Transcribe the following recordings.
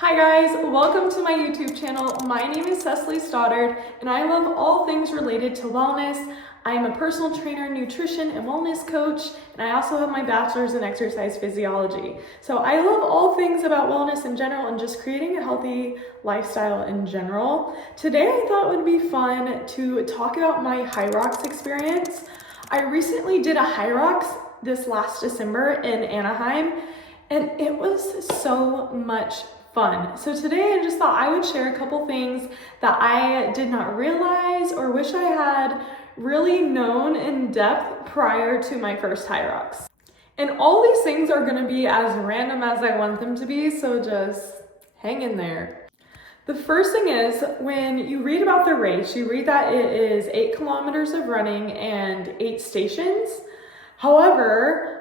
Hi guys, welcome to my YouTube channel. My name is Cecily Stoddard and I love all things related to wellness. I am a personal trainer, nutrition, and wellness coach, and I also have my bachelor's in exercise physiology. So I love all things about wellness in general and just creating a healthy lifestyle in general. Today I thought it would be fun to talk about my HYROX experience. I recently did a HYROX this last December in Anaheim, and it was so much fun. So today I just thought I would share a couple things that I did not realize or wish I had really known in depth prior to my first HYROX. And all these things are going to be as random as I want them to be, so just hang in there. The first thing is, when you read about the race, you read that it is 8 kilometers of running and 8 stations. However,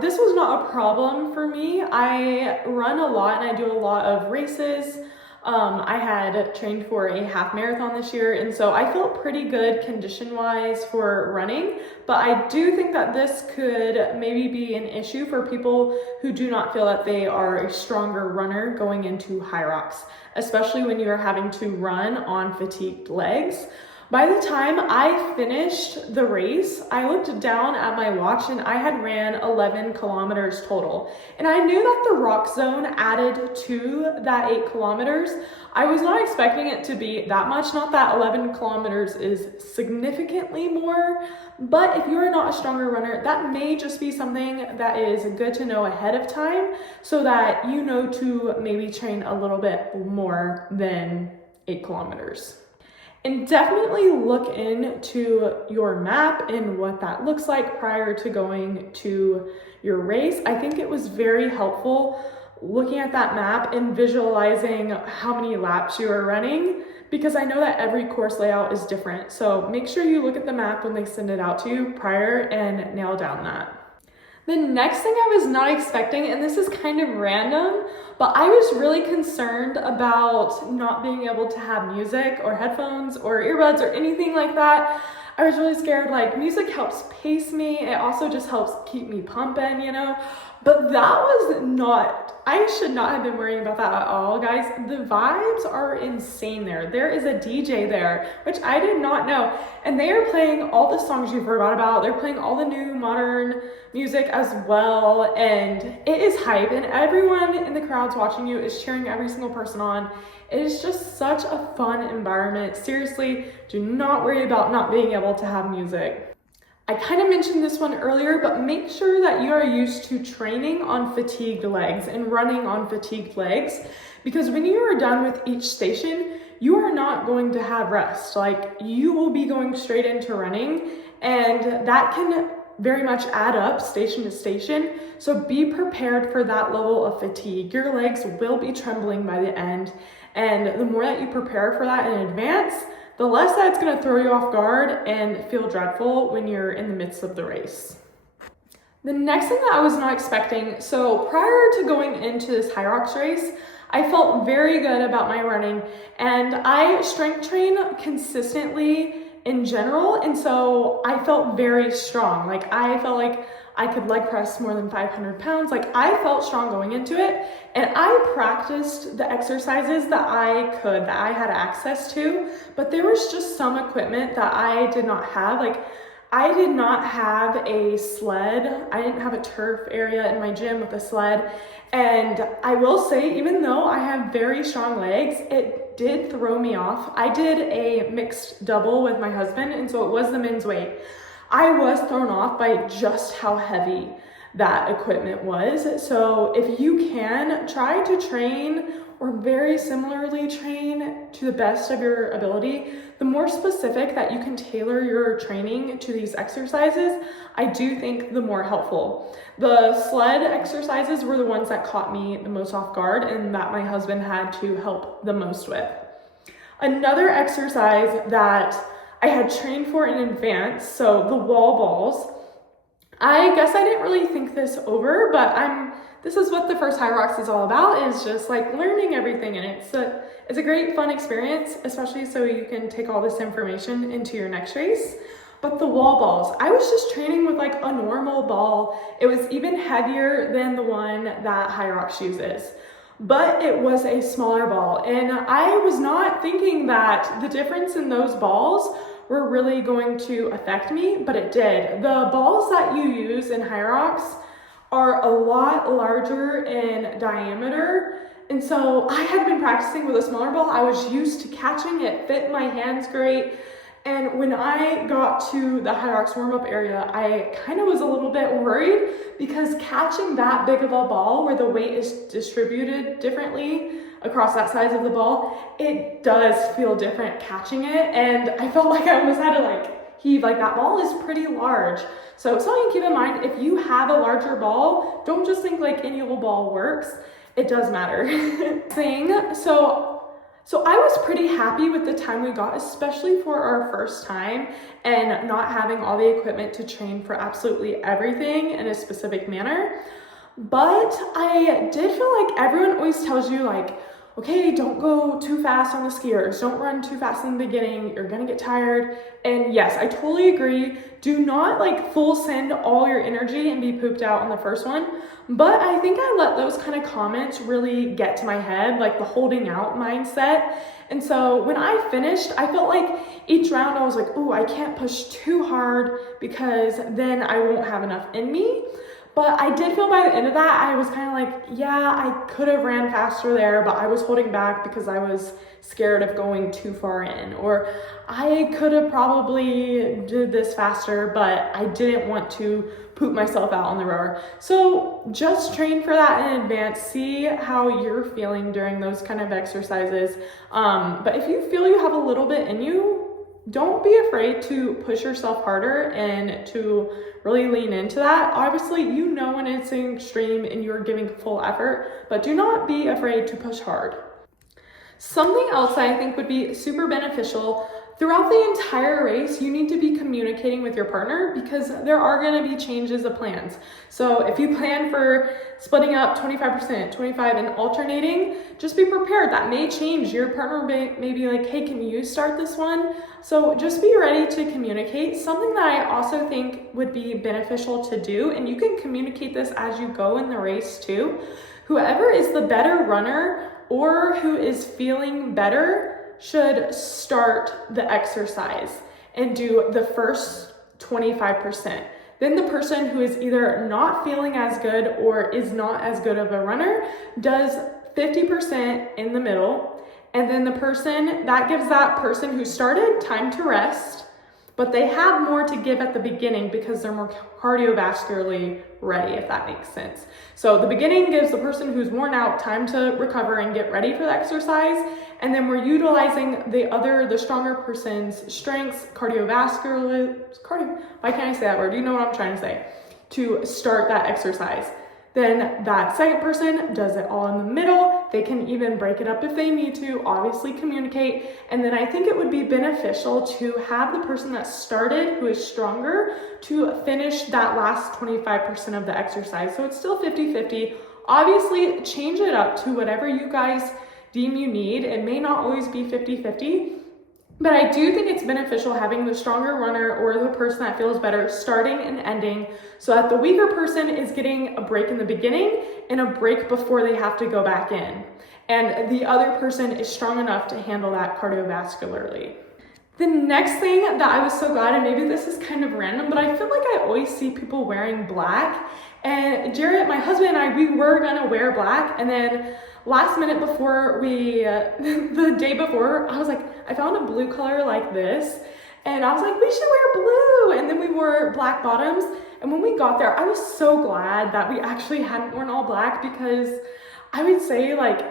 this was not a problem for me. I run a lot and I do a lot of races. I had trained for a half marathon this year, and so I felt pretty good condition-wise for running, but I do think that this could maybe be an issue for people who do not feel that they are a stronger runner going into HYROX, especially when you are having to run on fatigued legs. By the time I finished the race, I looked down at my watch and I had ran 11 kilometers total. And I knew that the rock zone added to that 8 kilometers. I was not expecting it to be that much. Not that 11 kilometers is significantly more, but if you are not a stronger runner, that may just be something that is good to know ahead of time so that you know to maybe train a little bit more than 8 kilometers. And definitely look into your map and what that looks like prior to going to your race. I think it was very helpful looking at that map and visualizing how many laps you are running, because I know that every course layout is different. So make sure you look at the map when they send it out to you prior and nail down that. The next thing I was not expecting, and this is kind of random, but I was really concerned about not being able to have music or headphones or earbuds or anything like that. I was really scared. Like, music helps pace me. It also just helps keep me pumping, you know? But that was not, I should not have been worrying about that at all, guys. The vibes are insane there. There is a DJ there, which I did not know. And they are playing all the songs you forgot about. They're playing all the new modern music as well. And it is hype. And everyone in the crowds watching you is cheering every single person on. It is just such a fun environment. Seriously, do not worry about not being able to have music. I kind of mentioned this one earlier, but make sure that you are used to training on fatigued legs and running on fatigued legs, because when you are done with each station, you are not going to have rest. Like, you will be going straight into running, and that can very much add up station to station. So be prepared for that level of fatigue. Your legs will be trembling by the end, and the more that you prepare for that in advance, the less that it's going to throw you off guard and feel dreadful when you're in the midst of the race. The next thing that I was not expecting, so prior to going into this HYROX race, I felt very good about my running, and I strength train consistently in general, and so I felt very strong. Like, I felt like I could leg press more than 500 pounds. Like, I felt strong going into it, and I practiced the exercises that I had access to, but there was just some equipment that I did not have. Like, I did not have a sled. I didn't have a turf area in my gym with a sled. And I will say, even though I have very strong legs, it did throw me off. I did a mixed double with my husband, and so it was the men's weight. I was thrown off by just how heavy that equipment was. So if you can, try to train or very similarly train to the best of your ability. The more specific that you can tailor your training to these exercises, I do think the more helpful. The sled exercises were the ones that caught me the most off guard and that my husband had to help the most with. Another exercise that I had trained for in advance, so the wall balls. I guess I didn't really think this over, but this is what the first HYROX is all about, is just like learning everything, and it's a great fun experience, especially so you can take all this information into your next race. But the wall balls, I was just training with like a normal ball. It was even heavier than the one that HYROX uses. but it was a smaller ball. And I was not thinking that the difference in those balls were really going to affect me, but it did. The balls that you use in HYROX are a lot larger in diameter. And so I had been practicing with a smaller ball. I was used to catching it, fit my hands great. And when I got to the HYROX warm-up area, I kind of was a little bit worried because catching that big of a ball where the weight is distributed differently across that size of the ball, it does feel different catching it. And I felt like I almost had to like heave, like that ball is pretty large. So something to keep in mind, if you have a larger ball, don't just think like any old ball works. It does matter. So I was pretty happy with the time we got, especially for our first time and not having all the equipment to train for absolutely everything in a specific manner. But I did feel like everyone always tells you like, okay, don't go too fast on the skiers. Don't run too fast in the beginning. You're gonna get tired. And yes, I totally agree. Do not like full send all your energy and be pooped out on the first one. But I think I let those kind of comments really get to my head, like the holding out mindset. And so when I finished, I felt like each round I was like, ooh, I can't push too hard because then I won't have enough in me. But I did feel by the end of that, I was kind of like, yeah, I could have ran faster there, but I was holding back because I was scared of going too far in. Or I could have probably did this faster, but I didn't want to poop myself out on the rower. So just train for that in advance. See how you're feeling during those kind of exercises. But if you feel you have a little bit in you, don't be afraid to push yourself harder and to really lean into that. Obviously, you know when it's an extreme and you're giving full effort, but do not be afraid to push hard. Something else I think would be super beneficial throughout the entire race, you need to be communicating with your partner because there are going to be changes of plans. So if you plan for splitting up 25%, 25 and alternating, just be prepared. That may change. Your partner may be like, hey, can you start this one? So just be ready to communicate. Something that I also think would be beneficial to do, and you can communicate this as you go in the race too. Whoever is the better runner or who is feeling better should start the exercise and do the first 25%. Then the person who is either not feeling as good or is not as good of a runner does 50% in the middle. And then the person, that gives that person who started time to rest, but they have more to give at the beginning because they're more cardiovascularly ready, if that makes sense. So the beginning gives the person who's worn out time to recover and get ready for the exercise. And then we're utilizing the stronger person's strengths, why can't I say that word? You know what I'm trying to say, to start that exercise. Then that second person does it all in the middle. They can even break it up if they need to, obviously communicate. And then I think it would be beneficial to have the person that started, who is stronger, to finish that last 25% of the exercise. So it's still 50-50. Obviously, change it up to whatever you guys deem you need. It may not always be 50-50. But I do think it's beneficial having the stronger runner or the person that feels better starting and ending so that the weaker person is getting a break in the beginning and a break before they have to go back in. And the other person is strong enough to handle that cardiovascularly. The next thing that I was so glad, and maybe this is kind of random, but I feel like I always see people wearing black. And Jarrett, my husband, and I, we were gonna wear black, and then last minute before the day before, I was like, I found a blue color like this, and I was like, we should wear blue, and then we wore black bottoms, and when we got there, I was so glad that we actually hadn't worn all black because I would say like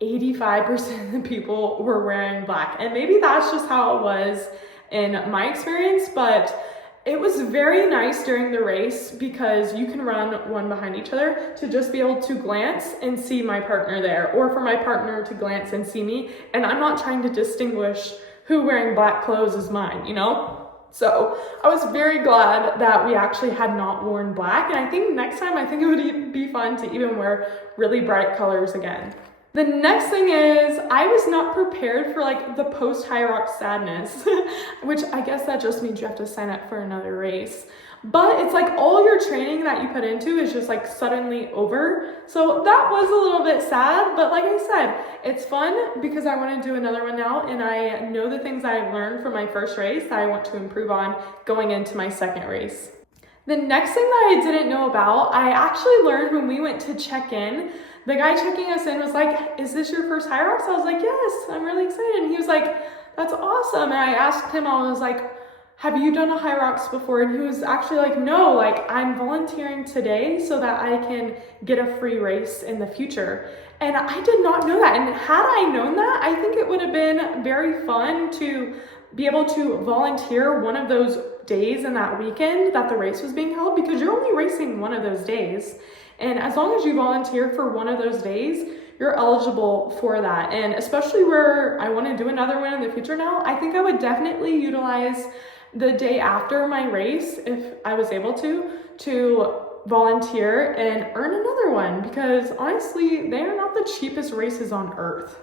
85% of the people were wearing black, and maybe that's just how it was in my experience, but it was very nice during the race because you can run one behind each other to just be able to glance and see my partner there, or for my partner to glance and see me. And I'm not trying to distinguish who wearing black clothes is mine, you know? So I was very glad that we actually had not worn black. And I think next time, I think it would be fun to even wear really bright colors again. The next thing is I was not prepared for like the post HYROX sadness, which I guess that just means you have to sign up for another race. But it's like all your training that you put into is just like suddenly over. So that was a little bit sad, but like I said, it's fun because I want to do another one now, and I know the things I learned from my first race that I want to improve on going into my second race. The next thing that I didn't know about, I actually learned when we went to check in. The guy checking us in was like, "Is this your first HYROX?" I was like, "Yes, I'm really excited." And he was like, "That's awesome." And I asked him, I was like, "Have you done a HYROX before?" And he was actually like, "No, like I'm volunteering today so that I can get a free race in the future." And I did not know that. And had I known that, I think it would have been very fun to be able to volunteer one of those days in that weekend that the race was being held, because you're only racing one of those days. And as long as you volunteer for one of those days, you're eligible for that. And especially where I want to do another one in the future now, I think I would definitely utilize the day after my race, if I was able to volunteer and earn another one, because honestly, they are not the cheapest races on earth.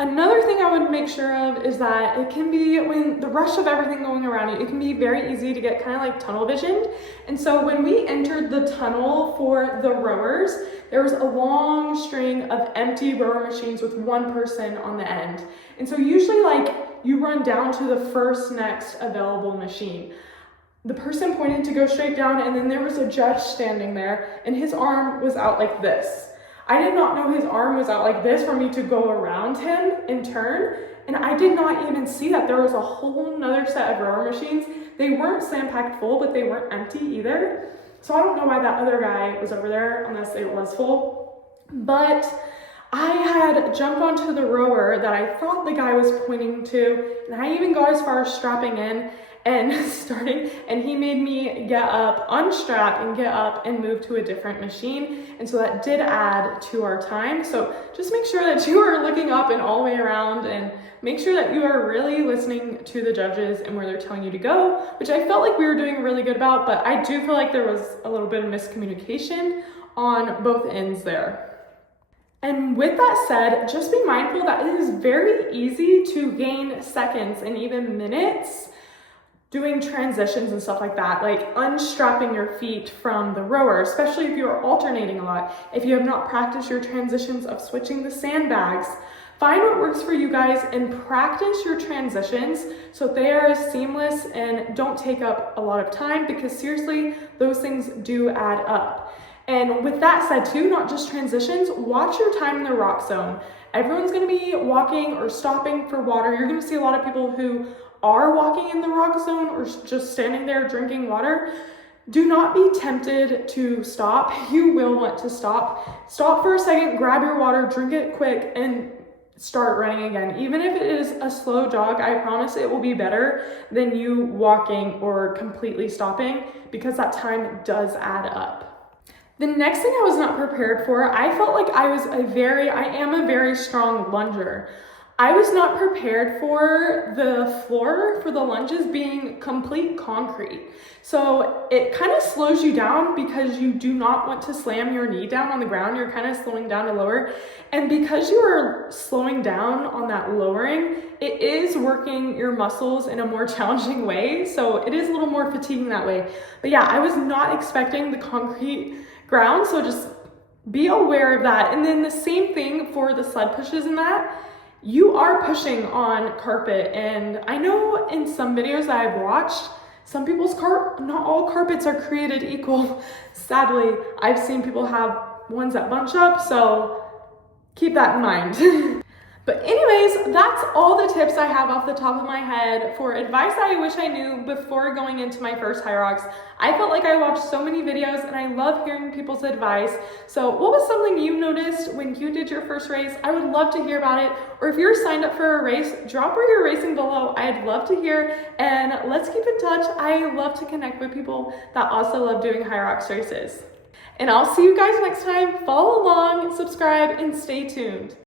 Another thing I would make sure of is that it can be, when the rush of everything going around you, it can be very easy to get kind of like tunnel visioned. And so when we entered the tunnel for the rowers, there was a long string of empty rower machines with one person on the end. And so usually like you run down to the first next available machine. The person pointed to go straight down, and then there was a judge standing there and his arm was out like this. I did not know his arm was out like this for me to go around him and turn. And I did not even see that there was a whole nother set of rower machines. They weren't slam packed full, but they weren't empty either. So I don't know why that other guy was over there unless it was full. But I had jumped onto the rower that I thought the guy was pointing to, and I even got as far as strapping in and starting, and he made me get up, unstrap and get up and move to a different machine. And so that did add to our time. So just make sure that you are looking up and all the way around, and make sure that you are really listening to the judges and where they're telling you to go, which I felt like we were doing really good about, but I do feel like there was a little bit of miscommunication on both ends there. And with that said, just be mindful that it is very easy to gain seconds and even minutes doing transitions and stuff like that, like unstrapping your feet from the rower, especially if you're alternating a lot. If you have not practiced your transitions of switching the sandbags, find what works for you guys and practice your transitions so they are as seamless and don't take up a lot of time, because seriously, those things do add up. And with that said too, not just transitions, watch your time in the rock zone. Everyone's gonna be walking or stopping for water. You're gonna see a lot of people who are walking in the rock zone or just standing there drinking water. Do not be tempted to stop. You will want to stop. Stop for a second, grab your water, drink it quick, and start running again. Even if it is a slow jog, I promise it will be better than you walking or completely stopping, because that time does add up. The next thing I was not prepared for, I felt like I am a very strong lunger. I was not prepared for the floor for the lunges being complete concrete. So it kind of slows you down because you do not want to slam your knee down on the ground. You're kind of slowing down to lower. And because you are slowing down on that lowering, it is working your muscles in a more challenging way. So it is a little more fatiguing that way. But yeah, I was not expecting the concrete ground. So just be aware of that. And then the same thing for the sled pushes and that. You are pushing on carpet, and I know in some videos that I've watched, some people's not all carpets are created equal. Sadly, I've seen people have ones that bunch up, so keep that in mind. But anyways, that's all the tips I have off the top of my head for advice that I wish I knew before going into my first HYROX. I felt like I watched so many videos and I love hearing people's advice. So what was something you noticed when you did your first race? I would love to hear about it. Or if you're signed up for a race, drop where you're racing below. I'd love to hear, and let's keep in touch. I love to connect with people that also love doing HYROX races. And I'll see you guys next time. Follow along, subscribe, and stay tuned.